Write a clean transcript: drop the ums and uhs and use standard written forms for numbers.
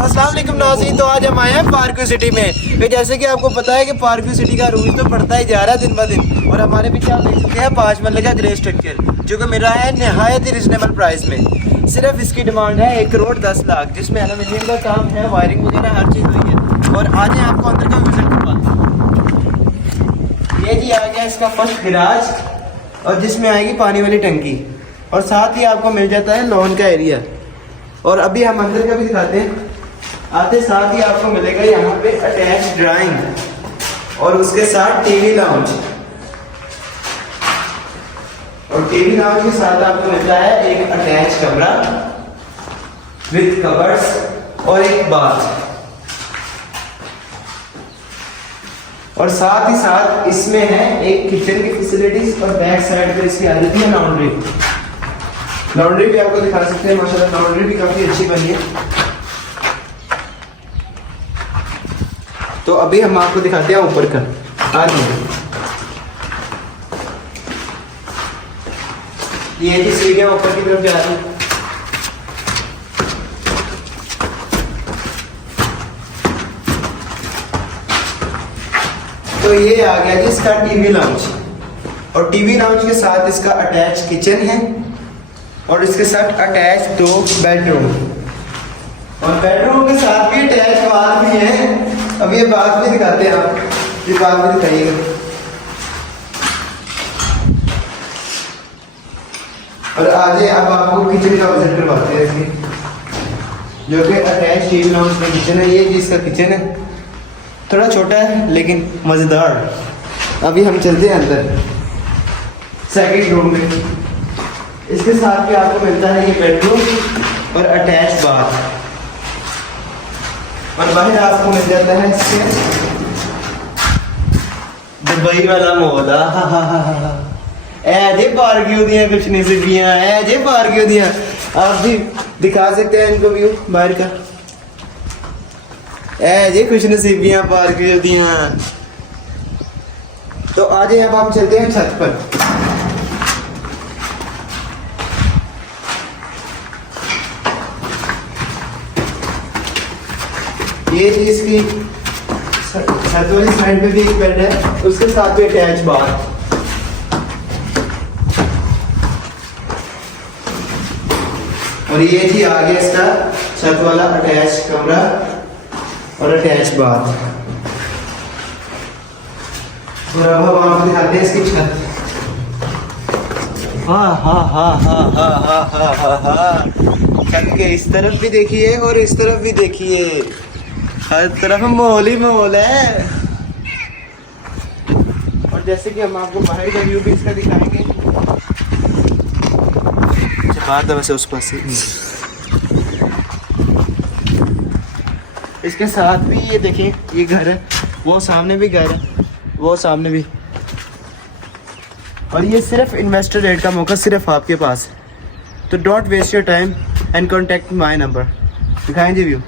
अस्सलाम वालेकुम नाज़रीन। तो आज हम आए हैं पार्क सिटी में। तो जैसे कि आपको पता है कि पार्क सिटी का रूज तो बढ़ता ही जा रहा है दिन ब दिन, और हमारे पीछे आप देख सकते हैं 5 मरले का ग्रे स्ट्रक्चर जो कि मिल रहा है नहायत ही रिजनेबल प्राइस में। सिर्फ इसकी डिमांड है 1,10,00,000, जिसमें एल्यूमिनियम का काम है, वायरिंग वगैरह हर चीज़ हुई है। और आज ही आपको अंदर का विजिट करवाते हैं। ये जी आ गया इसका फर्स्ट गैराज, और जिसमें आएगी पानी वाली टंकी, और साथ ही आपको मिल जाता है लॉन का एरिया। और अभी हम अंदर का भी दिखाते हैं। आते साथ ही आपको मिलेगा यहाँ पे अटैच ड्राइंग, और उसके साथ टीवी लाउंज, और टीवी लाउंज के साथ आपको मिलता है एक अटैच कमरा विद कवर्स और एक बाथ। और साथ ही साथ इसमें है एक किचन की फैसिलिटीज, और बैक साइड पर इसकी आ जाती है लॉन्ड्री। लॉन्ड्री भी आपको दिखा सकते हैं, माशाल्लाह लॉन्ड्री भी काफी अच्छी बनी है। तो अभी हम आपको दिखाते हैं ऊपर का। आज ये जी सीढ़ियां ऊपर की तरफ जा रही हैं। तो ये आ गया जी इसका टीवी लाउंज, और टीवी लाउंज के साथ इसका अटैच किचन है, और इसके साथ अटैच 2 बेडरूम, और बेडरूम के साथ भी अटैच बाथ भी है। अब ये बात भी दिखाते हैं, आप ये बात भी दिखाइएगा। और आज अब आपको किचन का विजिट करवाते हैं इसकी, जो कि अटैच टीवी लाउंज में किचन है। ये जी इसका किचन है, थोड़ा छोटा है लेकिन मज़ेदार। अभी हम चलते हैं अंदर सेकंड रूम में। इसके साथ भी आपको मिलता है ये बेडरूम और अटैच बाथ, और बाहर आपको मिल जाता है इसके दुबई वाला मोदा। ऐजे बारक्यू दियां कुछ नसीबियां, ऐजे बारक्यू दियां। आप भी दिखा सकते हैं इनको व्यू बाहर का। ऐजे कुछ नसीबियां बारक्यू दियां। तो आज अब हम चलते हैं छत पर। ये चीज की छत वाली साइड पे भी एक बेड है, उसके साथ भी अटैच बाथ। और ये जी आ गया इसका छत वाला अटैच कमरा और अटैच बाथ। और अब हम आपको दिखाते हैं इसकी छत। छत के इस तरफ भी देखिए और इस तरफ भी देखिए, हर तरफ माहौल ही माहौल है। और जैसे कि हम आपको बाहर का व्यू भी इसका दिखाएंगे। बात है वैसे उस पास से। इसके साथ भी ये देखिए, ये घर है, वो सामने भी घर है, वो सामने भी। और ये सिर्फ इन्वेस्टर रेट का मौका सिर्फ आपके पास है। तो don't waste your time and contact my number. दिखाएं जी व्यू।